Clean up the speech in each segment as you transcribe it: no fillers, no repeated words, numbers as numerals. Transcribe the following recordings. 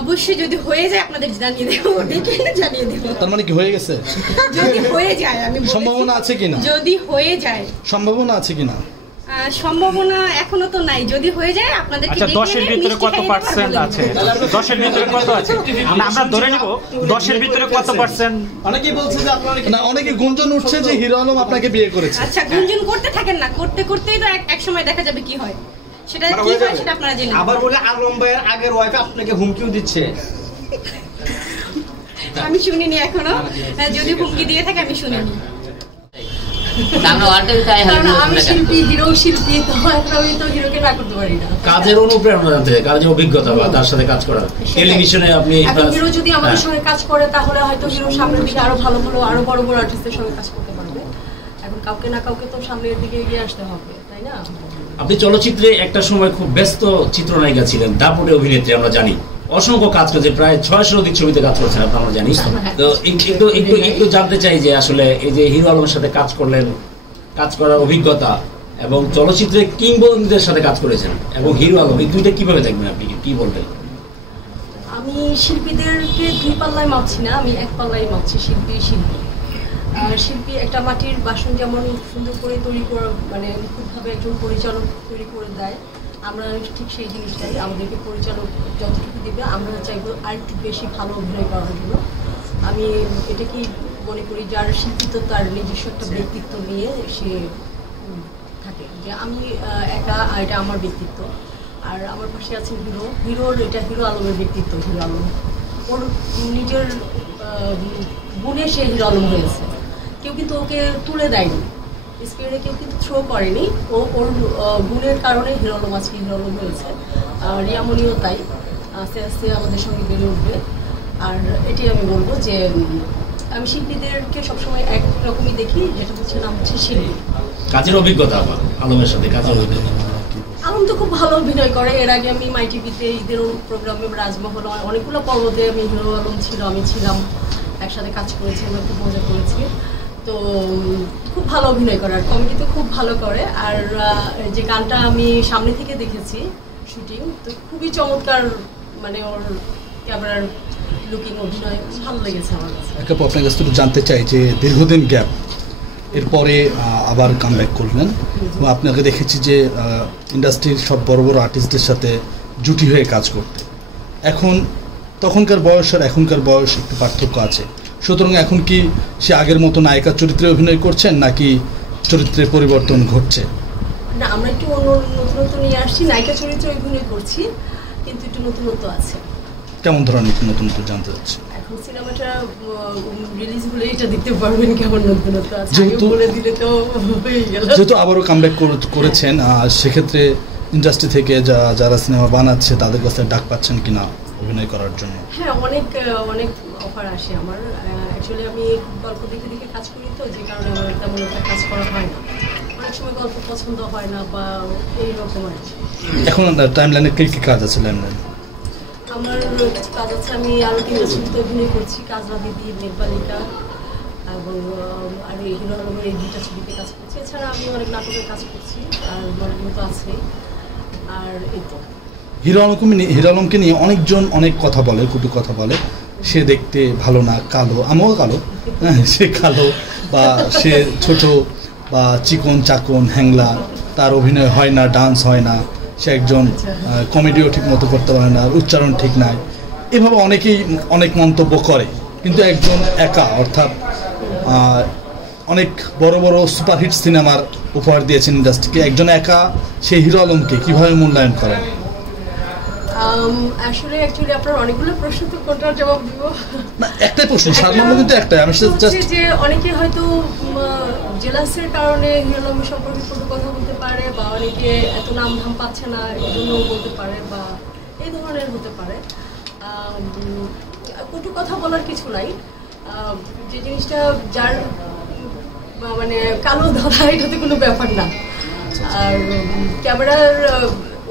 অবশ্যই যদি হয়ে যায় আপনাদের জানিয়ে দেবো, জানিয়ে দেবো। তার মানে কি হয়ে গেছে? যদি হয়ে যায়, আমি সম্ভাবনা আছে কিনা? যদি হয়ে যায়, সম্ভাবনা আছে কিনা? সম্ভাবনা এখনো তো নাই, যদি হয়ে যায় আপনাদের। আচ্ছা 10-এর ভিতরে কত পার্সেন্ট আছে? 10-এর ভিতরে কত আছে আমরা ধরে নিব, 10-এর ভিতরে কত পার্সেন্ট? অনেকেই বলছে যে আপনারা না, অনেকে গুঞ্জন উঠছে যে হিরো আলম আপনাকে বিয়ে করেছে। আচ্ছা গুঞ্জন করতে থাকেন না, করতে করতেই তো এক সময় দেখা যাবে কি হয়, সেটা কি হয় সেটা আপনারা জেনে। আবার বলে আলম ভাইয়ের আগের ওয়াইফ আপনাকে হুমকিও দিচ্ছে। আমি শুনিনি এখনো, যদি হুমকি দিয়ে থাকে আমি শুনিনি। কাজের অনুপ্রেরণা জানতে, কাজের অভিজ্ঞতা বা তার সাথে কাজ করার। টেলিভিশনে আপনি হিরো যদি আমাদের সঙ্গে কাজ করে তাহলে হয়তো হিরো সামনের দিকে আরো ভালো ভালো আরো বড় বড় আর্টিস্টের সঙ্গে কাজ করতে পারবে। এখন কাউকে না কাউকে তো সামনের দিকে এগিয়ে আসতে হবে, তাই না? আপনি চলচ্চিত্রে একটা সময় খুব ব্যস্ত চিত্রনায়িকা ছিলেন, দাপুটে অভিনেত্রী আমরা জানি, অসংখ্য কাজ করেছে, প্রায় 600 অধিক ছবিতে কাজ করেছেন আমরা জানি। তো একটু জানতে চাই যে আসলে এই যে হিরো আলমের সাথে কাজ করলেন, কাজ করার অভিজ্ঞতা এবং চলচ্চিত্রে কিংবদন্তিদের সাথে কাজ করেছেন এবং হিরো আলম, এই দুইটা কিভাবে দেখবেন, আপনি কি বলবেন? আমি শিল্পীদেরকে দুই পাল্লায় মাপছি না, আমি এক পাল্লায় মাপছি। শিল্পী শিল্পী একটা মাটির বাসন যেমন সুন্দর করে তৈরি করে, মানে নিখুঁতভাবে একজন পরিচালক তৈরি করে দেয়, আমরা ঠিক সেই জিনিসটাই আমাদেরকে পরিচালক যতটুকু দেবে আমরা চাইবো আর একটু বেশি ভালো অভিনয় করার জন্য। আমি এটা কি মনে করি, যার শিল্পী তো তার নিজস্ব একটা ব্যক্তিত্ব নিয়ে সে থাকে, যে আমি একা, এটা আমার ব্যক্তিত্ব, আর আমার পাশে আছে হিরোর এটা হিরো আলমের ব্যক্তিত্ব। হিরো আলম ওর নিজের গুণে সে হিরো আলম হয়েছে, কেউ কিন্তু ওকে তুলে দেয়নি, স্ক্রিনে কেউ কিন্তু থ্রো করেনি, ওর গুণের কারণে হিরো আলম আজকে হিরো আলম হয়েছে। রিয়ামণিও তাই, আস্তে আস্তে আমাদের সঙ্গে বেড়ে উঠবে। আর এটাই আমি বলবো যে আমি শিল্পীদেরকে সবসমময় একরকমই দেখি, যেটা হচ্ছে নাম হচ্ছে শিল্পী। কাজের অভিজ্ঞতা আমার আলমের সাথে কাজের অভিজ্ঞতা। আলম তো খুব ভালো অভিনয় করে। এর আগে আমি মাই টিভিতে ঈদের প্রোগ্রামে রাজমহল অনেকগুলো পর্বতে আমি হিরো আলম ছিল, আমি ছিলাম, একসাথে কাজ করেছি, আমরা খুব মজা করেছি। তো খুব ভালো অভিনয় করে, আর কমেডিতে খুব ভালো করে। আর যে গানটা আমি সামনে থেকে দেখেছি শুটিং, তো খুবই চমৎকার, মানে ওর ক্যামেরার লুকিং, অভিনয় ভালো লেগেছে আমার কাছে। আপনার কাছে একটু জানতে চাই যে দীর্ঘদিন গ্যাপ, এরপরে আবার কামব্যাক করলেন, এবং আপনাকে দেখেছি যে ইন্ডাস্ট্রির সব বড় বড় আর্টিস্টদের সাথে জুটি হয়ে কাজ করতে। এখন তখনকার বয়স আর এখনকার বয়স একটু পার্থক্য আছে, সুতরাং এখন কি সে আগের মতো নায়িকার চরিত্রে অভিনয় করছেন নাকি চরিত্রের পরিবর্তন ঘটছে? না, আমরা একটু নতুনত্ব নিয়ে আসছি, নায়িকা চরিত্রে অভিনয় করছি, কিন্তু একটু নতুনত্ব আছে। কেমন ধরনের নতুনত্ব জানতে চাচ্ছি? এখন সিনেমাটা রিলিজ হলে এটা দেখতে পারবেন কেমন নতুনত্ব আছে, বলে দিলে তো হয়ে গেল। যেহেতু আবারও কামব্যাক করেছেন, সেক্ষেত্রে ইন্ডাস্ট্রি থেকে যারা সিনেমা বানাচ্ছে তাদের কাছে ডাক পাচ্ছেন কিনা অভিনয় করার জন্য? হ্যাঁ, অনেক অফার আসে আমার। অ্যাকচুয়ালি আমি গল্প দেখে দেখে কাজ করি, তো যে কারণে আমার তেমন একটা কাজ করা হয় না, অনেক সময় গল্প পছন্দ হয় না বা এইরকম আর কি। এখন টাইমলাইনে কী কাজ আছে? টাইমলাইনে আমার কিছু কাজ আছে, আমি আরও 3টা ছবিতে অভিনয় করছি, কাজলা দিদি, মেঘবালিকা এবং আর হিরো আলমের এই 2টা ছবিতে কাজ করছি। এছাড়া আমি অনেক নাটকের কাজ করছি, আর মডেলিং তো আছে। আর এই তো হিরো আলমকে নিয়ে অনেকজন অনেক কথা বলে, কটু কথা বলে, সে দেখতে ভালো না, কালো, আমিও কালো, সে কালো, বা সে ছোট বা চিকন চাকন হ্যাংলা, তার অভিনয় হয় না, ডান্স হয় না, সে একজন কমেডিও ঠিক মতো করতে পারে না, উচ্চারণ ঠিক নাই, এভাবে অনেকেই অনেক মন্তব্য করে। কিন্তু একজন একা, অর্থাৎ অনেক বড় বড় সুপারহিট সিনেমার উপহার দিয়েছেন ইন্ডাস্ট্রিকে, একজন একা সেই হিরো আলমকে কীভাবে মূল্যায়ন করেন? আসলে অ্যাকচুয়ালি আপনার অনেকগুলো প্রশ্ন, তো কোনটার জবাব দিব? না, একটাই প্রশ্ন, সাধারণত কিন্তু একটাই। আমি যে অনেকে হয়তো জেলাসের কারণে হিরো আলম সম্পর্কে কোনো কথা বলতে পারে, বা অনেকে এত নাম ধাম পাচ্ছে না এই জন্য বলতে পারে, বা এই ধরনের হতে পারে। কটু কথা বলার কিছু নাই, যে জিনিসটা যার মানে কালো ধরা, এটাতে কোনো ব্যাপার না। আর ক্যামেরার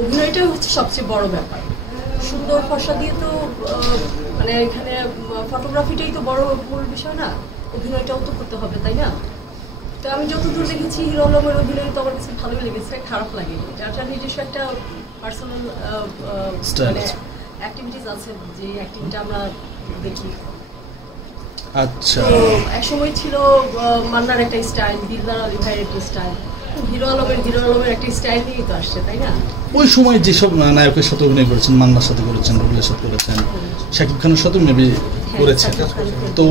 অভিনয়টাই হচ্ছে সবচেয়ে বড় ব্যাপার। সুন্দর ফর্সা দিয়ে তো মানে এখানে ফটোগ্রাফিটাই তো বড় মূল বিষয় না, অভিনয়টাও তো করতে হবে, তাই না? তো আমি যতদূর দেখেছি হিরো আলমের অভিনয় তো আমার কাছে ভালোই লেগেছে, খারাপ লাগেনি। যার নিজস্ব একটা পার্সোনাল মানে অ্যাক্টিভিটিস আছে যে অ্যাক্টিভিটি আমরা দেখি। আচ্ছা, তো এক সময় ছিল মান্নার একটা স্টাইল, দিলদার আলী ভাইয়ের একটা স্টাইল, হিরো আলমের একটা স্টাইল নিয়েই তো আসছে, তাই না? ওই সময় যেসব নায়কের সাথে অভিনয় করেছেন, মান্নার সাথে করেছেন, রুবেলের সাথে করেছেন, শাকিব খানের সাথে মেবি করেছেন, তো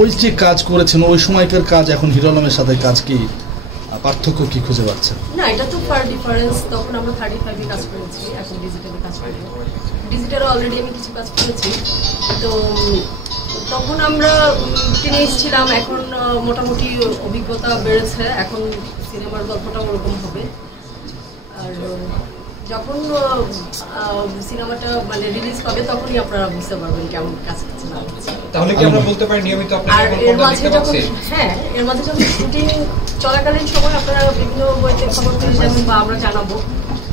ওই যে কাজ করেছেন ওই সময়কার কাজ এখন হিরো আলমের সাথে কাজ কি পার্থক্য কি খুঁজে পাচ্ছেন? না, এটা তো ফার ডিফারেন্স। তখন আমরা 35 কাজ করেছি, এখন ডিজিটালে কাজ করি। ডিজিটালে অলরেডি আমি কিছু কাজ করেছি। তো তখন আমরা টিনেজ ছিলাম, এখন মোটামুটি অভিজ্ঞতা বেড়েছে, এখন সিনেমার গল্পটা ওরকম হবে। আর যখন সিনেমাটা মানে রিলিজ হবে তখনই আপনারা বুঝতে পারবেন কেমন কাজ করছে না। তাহলে কি আমরা বলতে পারি নিয়মিত আপনারা এখন এর পর্দা মাঝে দেখতে যখন পাচ্ছেন? এর মাঝে যখন শুটিং চলাকালীন সময় আপনারা বিভিন্ন বইতে খবর পেয়ে যাবেন বা আমরা জানাবো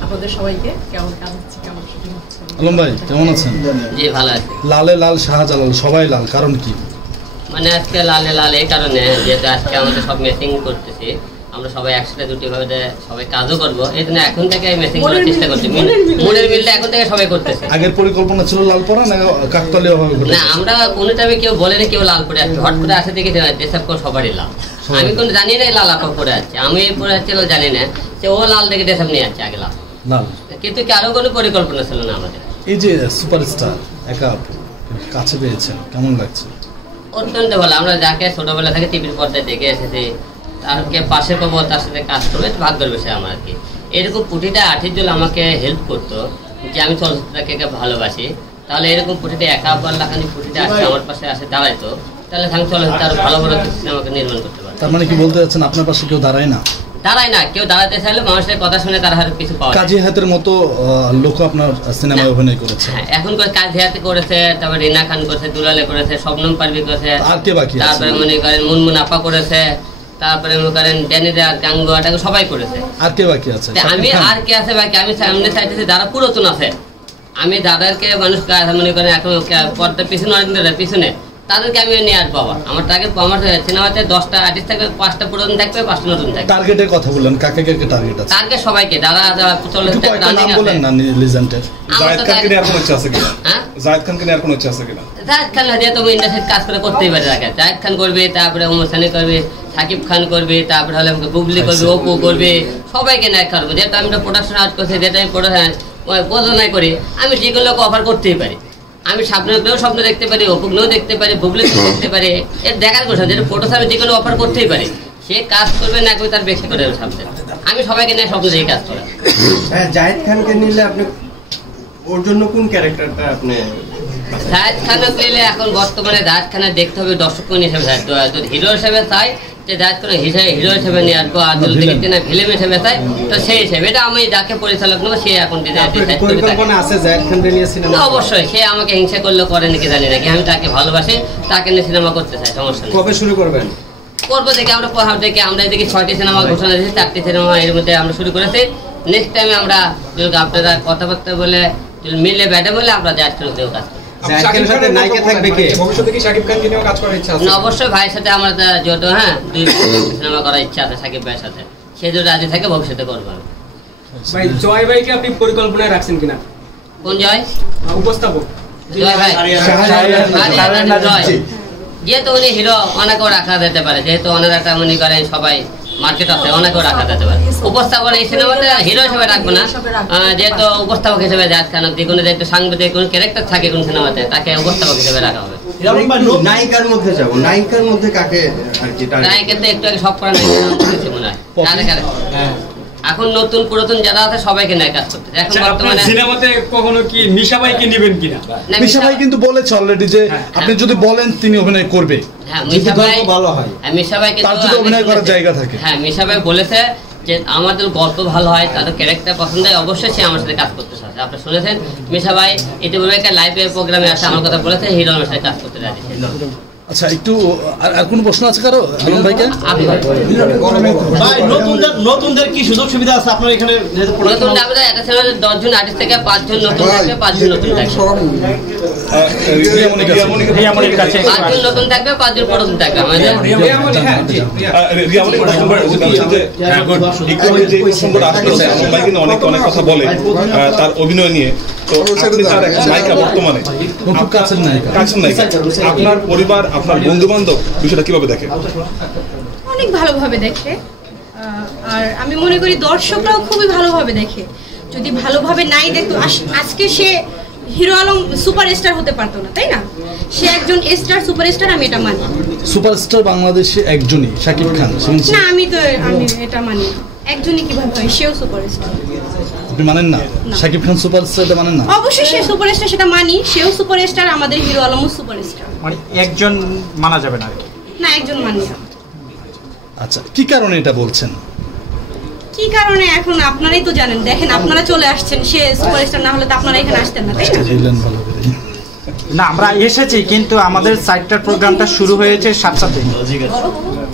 আপনাদের সবাইকে কেমন কাজ হচ্ছে, কেমন শুটিং হচ্ছে। আলম ভাই কেমন আছেন? জি ভালো আছি। লালে লাল শাহজালাল, সবাই লাল, কারণ কি? মানে আজকে লালে লাল এই কারণে যেহেতু আজকে আমাদের সব ম্যাচিং করতেছি, আমরা সবাই একসাথে দুটি ভাবে সবাই কাজও করবো, এই জন্য এখন থেকে ম্যাচিং করার চেষ্টা করছি। মনের মিলটা এখন থেকে সবাই করতেছে। আগের পরিকল্পনা ছিল লাল পরা না কাকতালীয় ভাবে না, আমরা কোনো টাইমে কেউ বলেনি কেউ লাল পরে আসছে, হট করে আসে দেখে ড্রেসআপ করে সবারই লাল। আমি কোনো জানি না লাল আপা পরে আছে, আমি পরে আসছি জানি না যে ও লাল দেখে ড্রেসআপ নিয়ে আসছে আগে লাল, কিন্তু কারো কোনো পরিকল্পনা ছিল না আমাদের। এই যে সুপারস্টার একা কাছে পেয়েছেন, কেমন লাগছে? অত্যন্ত ভালো। আমরা যাকে ছোটবেলা থেকে টিভির পর্দায় দেখে এসেছি, তারকে পাশে পাবো, তার সাথে কাজ করবো, একটু ভাগ্যের বিষয় আমার আর কি। এরকম প্রতিটা আর্টিস্ট আমাকে হেল্প করতো যে আমি চলচ্চিত্রকে ভালোবাসি, তাহলে এরকম প্রতিটা একা লাখানি প্রতিটা আসছে আমার পাশে আসে দাঁড়াইতো, তাহলে আমি চলচ্চিত্র আরো ভালো বড় সিনেমাকে নির্মাণ করতে পারি। তার মানে কি বলতে চাচ্ছেন আপনার পাশে কেউ দাঁড়ায় না? দাঁড়ায় না, কেউ দাঁড়াতে চাইলে মানুষের কথা শুনে তার হাতে কিছু পাওয়া যায়। কাজী হাতের মতো লোক আপনার সিনেমায় অভিনয় করেছে। হ্যাঁ, এখন কাজী হাতে করেছে, তারপর রিনা খান করেছে, দুলালে করেছে, শবনম পারভি করেছে, আর কে বাকি? তারপরে মনে করেন মুনমুন আপা করেছে, তারপরে মনে করেন ড্যানিদা গাঙ্গুয়াটা সবাই করেছে। আর কে বাকি আছে? আমি আর কে আছে বাকি? আমি সামনে চাইতেছি যারা পুরাতন আছে, আমি দাদারকে মানুষ মনে করেন এখন পর্দার পিছনে তাদেরকে আমি নিয়ে আসবো। আমার টার্গেট, আমার সিনেমাতে 10টা আর্টিস্ট থাকবে, 5টা পুরাতন থাকবে, 5টা নতুন থাকবে। টার্গেটের কথা বললেন, কাকে কাকে টার্গেট আছে? টার্গেট সবাইকে, যারা নাম বলেন না লিজেন্ডের। জায়েদ খানকে নিয়ে আর কোনো ইচ্ছা আছে কিনা? হ্যাঁ, জায়েদ খানকে নিয়ে আর কোনো ইচ্ছা আছে কিনা? জায়েদ খান যেহেতু ইন্ডাস্ট্রির কাজ করে করতেই পারে, তাকে জায়েদ খান করবে, তারপরে ওমর সানি করবে, সাকিব খান করবে, তারপরে হলে বুবলি করবে, অপু করবে, সবাইকে নেয় করবো। যেহেতু আমি প্রোডাকশন আউট করছি, যেটা আমি প্রযোজনা করি, আমি যেগুলোকে অফার করতেই পারি। আমি স্বপ্নগুলোও স্বপ্ন দেখতে পারি, অপুগুলোও দেখতে পারি, বুবলি দেখতে পারি, এর দেখার কথা যেটা ফটো আমি যে কোনো অফার করতেই পারি। সে কাজ করবে না করবে তার বেশি করে সামনে, আমি সবাইকে নিয়ে স্বপ্ন দিয়ে কাজ করি। হ্যাঁ, জায়েদ খানকে নিলে আপনি ওর জন্য কোন ক্যারেক্টারটা আপনি? জায়েদ খানকে নিলে এখন বর্তমানে জায়েদ খানের দেখতে হবে দর্শক হিসেবে, যদি হিরো হিসেবে চাই যে জায়েদ খান হিরো হিসেবে নিয়ে আসবো, আর যদি দেখতে না ফিল্ম হিসেবে চাই তো সেই হিসেবে, এটা আমি যাকে পরিচালক নেবো সে এখন অবশ্যই। সে আমাকে হিংসা করলে করে নাকি জানি নাকি, আমি তাকে ভালোবাসি, তাকে নিয়ে সিনেমা করতে চাই, সমস্যা নেই। কবে শুরু করবেন? করবো দেখে আমরা এদিকে 6টি সিনেমা ঘোষণা দিয়েছি, 4টি সিনেমা এর মধ্যে আমরা শুরু করেছি। নেক্সট টাইমে আমরা যদি আপনারা কথাবার্তা বলে মিলে ব্যাটে বলে আমরা জায়েদ খানকেও কাজ করবো। অবশ্যই ভাইয়ের সাথে আমার যেহেতু 2 সিনেমা করার ইচ্ছা আছে সাকিব ভাইয়ের সাথে, সে যদি রাজি থাকে ভবিষ্যতে করবো। ভাই জয় ভাইকে আপনি পরিকল্পনায় রাখছেন কিনা? কোন জয়? উপস্থাপক জয় ভাই। যেহেতু উনি হিরো, অনেকেও রাখা যেতে পারে, যেহেতু ওনারা একটা মনে করেন সবাই মার্কেট আছে, অনেকেও রাখা যেতে পারে। উপস্থাপক এই সিনেমাতে হিরো হিসেবে রাখবো না, যেহেতু উপস্থাপক হিসেবে জায়েদ খান, কোনো যেহেতু সাংবাদিক কোনো ক্যারেক্টার থাকে কোন সিনেমাতে, তাকে উপস্থাপক হিসেবে রাখা হবে। নায়িকার মধ্যে যাবো, নায়িকার মধ্যে কাকে? নায়িকার তো একটু আগে সব করা নায়িকা মনে হয়, এখন নতুন পুরাতন যারা আছে সবাইকে নিয়ে কাজ করতে। এখন বর্তমানে সিনেমাতে কখনো কি মিশা ভাইকে নেবেন কিনা? মিশা ভাই কিন্তু বলেছে অলরেডি যে আপনি যদি বলেন তিনি অভিনয় করবে। হ্যাঁ, মিশা ভাই ভালো হয়, মিশা ভাই কিন্তু তার যদি অভিনয় করার জায়গা থাকে। হ্যাঁ, মিশা ভাই বলেছে যে আমাদের গল্প ভালো হয়, তাদের ক্যারেক্টার পছন্দ হয়, অবশ্যই সে আমার সাথে কাজ করতে চায়। আপনি শুনেছেন মিশা ভাই ইতিপূর্বে একটা লাইভ প্রোগ্রামে আসে আমার কথা বলেছে, হিরো আমার সাথে কাজ করতে রাজি। আচ্ছা, একটু আর কোনো প্রশ্ন আছে কারো আলম ভাইকে? ভাই নতুনদের কি সুযোগ সুবিধা আছে আপনার এখানে? নতুন আমাদের একটা ছেলে 10 জন আর্টিস্ট থেকে 5 জন নতুন থাকবে, 5 জন নতুন থাকবে, 5 জন নতুন থাকবে, 5 জন পুরাতন থাকবে আমাদের। অনেক কথা বলে তার অভিনয় নিয়ে, তো আপনি তার একটা নায়িকা বর্তমানে, খুব কাছের নায়িকা। কাছের নায়িকা, আপনার পরিবার, আপনার বন্ধু বান্ধব বিষয়টা কিভাবে দেখে? অনেক ভালোভাবে দেখে, আর আমি মনে করি দর্শকরাও খুবই ভালোভাবে দেখে। যদি ভালোভাবে নাই দেখতো আজকে সে হিরো আলম সুপারস্টার হতে পারতো না, তাই না? সে একজন স্টার, সুপারস্টার, আমি এটা মানি। সুপারস্টার বাংলাদেশে একজনই, শাকিব খান। না, আমি এটা মানি না। একজনই কিভাবে হয়? সেও সুপারস্টার। আপনি মানেন না শাকিব খান সুপারস্টার? এটা মানেন না? অবশ্যই সে সুপারস্টার, সেটা মানি। সেও সুপারস্টার, আমাদের হিরো আলমও সুপারস্টার। মানে একজন মানা যাবে না? না, একজন মানি না। আচ্ছা, কি কারণে এটা বলছেন? কি কারণে এখন আপনারাই তো জানেন। দেখেন, আপনারা চলে আসছেন, সে সুপারস্টার না হলে তো আপনারা এখানে আসতেন না, তাই না? না, আমরা এসেছি, কিন্তু আমাদের 4টার প্রোগ্রামটা শুরু হয়েছে 7টাতে।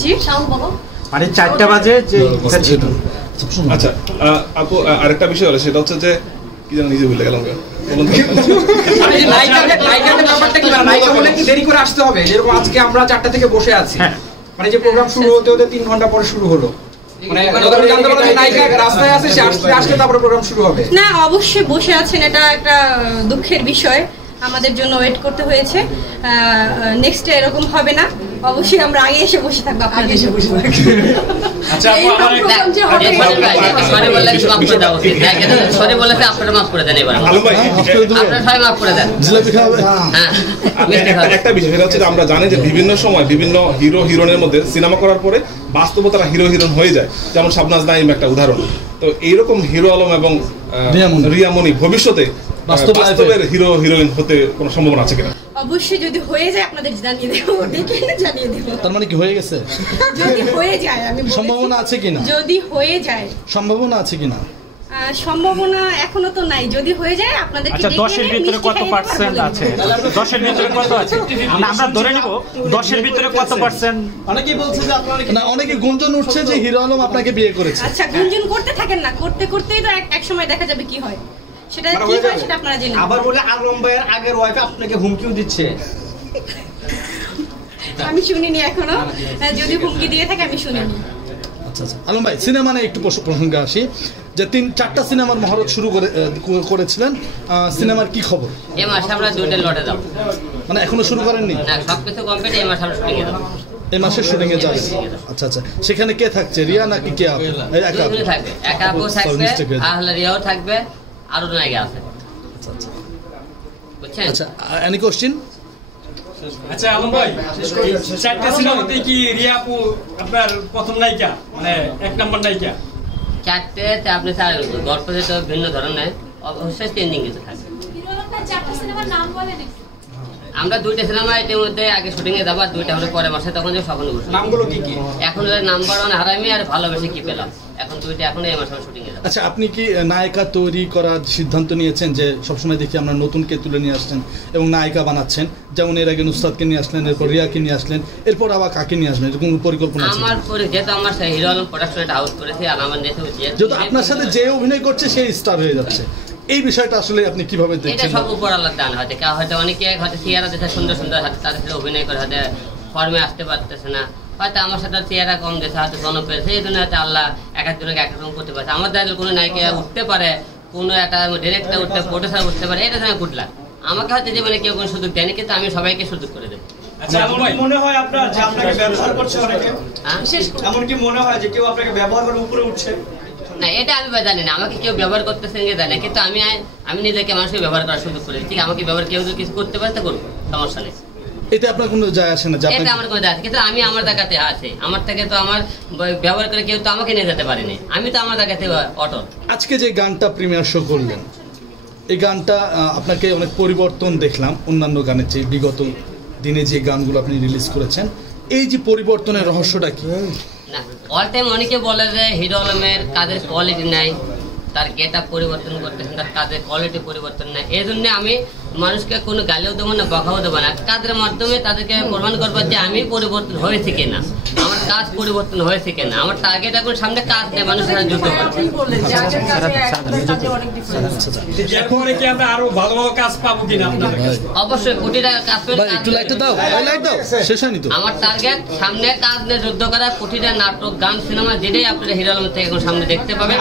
জি, সাউন্ড বলো। মানে 4টা বাজে যে ছিল। আচ্ছা আপু, আরেকটা বিষয় হলো, সেটা হচ্ছে যে কি জানি নিজে ভুলে গেলাম। নায়িকাদের ব্যাপারটা কি? নায়িকা হলে কি দেরি করে আসতে হবে? যেরকম আজকে আমরা 4টা থেকে বসে আছি, মানে যে প্রোগ্রাম শুরু হতে হতে 3 ঘন্টা পরে শুরু হলো, মানে জানতে পারলাম নায়িকা রাস্তায় আছে, সে আসলে তারপরে প্রোগ্রাম শুরু হবে। না, অবশ্যই বসে আছেন, এটা একটা দুঃখের বিষয়। আমাদের জন্য ওয়েট করতে হয়েছে। নেক্সট ডে এরকম হবে না, অবশ্যই আমরা আগে এসে বসে থাকবো, আপনাদের এসে বসে থাকবো। আচ্ছা আপু, আমার সরি বললে মাফ করে দাও। সরি বলেছে, আপনারা মাফ করে দেন। এবার আপনারা সবাই মাফ করে দেন। জিলাপি খাবে? হ্যাঁ, একটা বিষয় সেটা হচ্ছে যে আমরা জানি যে বিভিন্ন সময় বিভিন্ন হিরো হিরোইনের মধ্যে সিনেমা করার পরে বাস্তবতারা হিরো হিরোইন হয়ে যায়, যেমন শাবনাজ নাঈম একটা উদাহরণ। তো এইরকম হিরো আলম এবং রিয়ামণি ভবিষ্যতে বাস্তবের হিরো হিরোইন হতে কোনো সম্ভাবনা আছে কিনা? অবশ্যই, যদি হয়ে যায় আপনাদের জানিয়ে দেবো, জানিয়ে দেবো। তার মানে কি হয়ে গেছে? যদি হয়ে যায়, আমি সম্ভাবনা আছে কিনা? যদি হয়ে যায়, সম্ভাবনা আছে কিনা? সম্ভাবনা এখনো তো নাই। যদি হয়ে যায় আপনাদের। আচ্ছা, 10-এর ভিতরে কত পার্সেন্ট আছে? 10-এর ভিতরে কত আছে? আমরা ধরে নিব 10-এর ভিতরে কত পার্সেন্ট? অনেকেই বলছে যে আপনারা না, অনেকে গুঞ্জন উঠছে যে হিরো আলম আপনাকে বিয়ে করেছে। আচ্ছা, গুঞ্জন করতে থাকেন না, করতে করতেই তো এক সময় দেখা যাবে কি হয়। সেটা কি হয় সেটা আপনারা জেনে। আবার বলে আলম ভাইয়ের আগের ওয়াইফ আপনাকে হুমকিও দিচ্ছে। আমি শুনিনি এখনো, যদি হুমকি দিয়ে থাকে আমি শুনিনি। আচ্ছা আচ্ছা, আলম ভাই, সিনেমা নিয়ে একটু প্রসঙ্গে আসি। যে 4টা সিনেমার মহরত শুরু করেছিলেন, সিনেমার কি খবর? এই মাসে আমরা 2টা লটে যাব। মানে এখনো শুরু করেননি? না, সবকিছু কমপ্লিট। এই মাসে আমরা শুটিং এ যাব। এই মাসে শুটিং এ যাবেন? আচ্ছা আচ্ছা, সেখানে কে থাকছে? রিয়া নাকি কে? একা থাকবে, একা আপু থাকবে, আর রিয়াও থাকবে, আরো নায়িকা আছে। আচ্ছা আচ্ছা, বুঝছেন? আচ্ছা, এনি কোশ্চেন? আচ্ছা আলম ভাই, 4টা সিনেমাতে কি রিয়া আপু আপনার প্রথম নায়িকা, মানে 1 নম্বর নায়িকা? 4তে আপনি গল্পে তো ভিন্ন ধরনের, অবশ্যই চেঞ্জিং কিছু থাকবে। আমরা 2টা সিনেমা ইতিমধ্যে আগে শুটিং এ যাবো, আর 2টা হলে পরে মাসে, তখন যে স্বপ্ন ঘোষণা। নামগুলো কি কি? এখন নাম্বার 1 হারামি আর ভালোবেসে কি পেলাম, এখন 2টা এখন এই মাসে শুটিং এ যাবো। আচ্ছা, আপনি কি নায়িকা তৈরি করার সিদ্ধান্ত নিয়েছেন? যে সবসময় দেখি আমরা নতুনকে তুলে নিয়ে আসছেন এবং নায়িকা বানাচ্ছেন, যেমন এর আগে নুসরাতকে নিয়ে আসলেন, এরপর রিয়াকে নিয়ে আসলেন, এরপর আবার কাকে নিয়ে আসবেন, এরকম পরিকল্পনা আছে? আমার যেহেতু আমার হিরো আলম প্রোডাকশন একটা হাউস করেছি, আর আমার যেহেতু আপনার সাথে যে অভিনয় করছে সেই স্টার হয়ে যাচ্ছে, এই বিষয়টা আসলে আপনি কিভাবে দেখছেন? এটা সব উপর আল্লাহর দান। হয়তো অনেকে হয়তো চেহারা দেখে সুন্দর সুন্দর, হয়তো তাদের সাথে অভিনয় করে হয়তো ফর্মে আসতে পারতেছে না, হয়তো আমার সাথে চেহারা কম দেখে হয়তো জনপ্রিয়, সেই জন্য হয়তো আল্লাহ এক একজনকে একরকম করতে পারছে। আমার দাদা কোনো নায়িকা উঠতে পারে, কোনো একটা ডিরেক্টর উঠতে, প্রডিউসার উঠতে পারে, এটা আমি গুড লাক। আমাকে হয়তো জীবনে কেউ কোনো সুযোগ দেয়নি, কিন্তু আমি সবাইকে সুযোগ করে দেবো। আচ্ছা, মনে হয় আপনার যে আপনাকে ব্যবহার করছে অনেকে, এমন কি মনে হয় যে কেউ আপনাকে ব্যবহার করে উপরে উঠছে? না, এটা আমি জানি না, আমাকে কেউ ব্যবহার করতেছে জানি না, কিন্তু আমি নিজেকে মানুষকে ব্যবহার করার সুযোগ করে দিচ্ছি। আমাকে ব্যবহার কেউ যদি কিছু করতে পারে তা করবো, সমস্যা নেই। এতে আপনার কোনো যায় আসে না? এটা আমার কোনো যায় আসে, কিন্তু আমি আমার জায়গাতে আছে, আমার থেকে তো আমার ব্যবহার করে কেউ তো আমাকে নিয়ে যেতে পারেনি, আমি তো আমার জায়গাতে অটল। আজকে যে গানটা প্রিমিয়ার শো করলেন, এই গানটা আপনাকে অনেক পরিবর্তন দেখলাম অন্যান্য গানের চেয়ে। বিগত দিনে যে গানগুলো আপনি রিলিজ করেছেন, এই যে পরিবর্তনের রহস্যটা কি? না, অল টাইম অনেকে বলে যে হিরো আলমের কাজের কোয়ালিটি নাই, তার গেট আপ পরিবর্তন করতেছেন, তার কাজের কোয়ালিটি পরিবর্তন নাই। এই জন্য আমি মানুষকে কোনো গালিও দেবো না, বকাও দেবো না, কাজের মাধ্যমে তাদেরকে প্রমাণ করবো যে আমি পরিবর্তন হয়েছে কিনা, আমার কাজ পরিবর্তন হয়েছে কিনা। আমার টার্গেট এখন সামনে কাজ নেই, মানুষের সাথে যুদ্ধ করছে। অবশ্যই কোটি টাকা কাজ করে আমার টার্গেট সামনে কাজ নিয়ে যুদ্ধ করা, কোটিটা নাটক, গান, সিনেমা যেটাই আপনারা হিরো আলম থেকে এখন সামনে দেখতে পাবেন।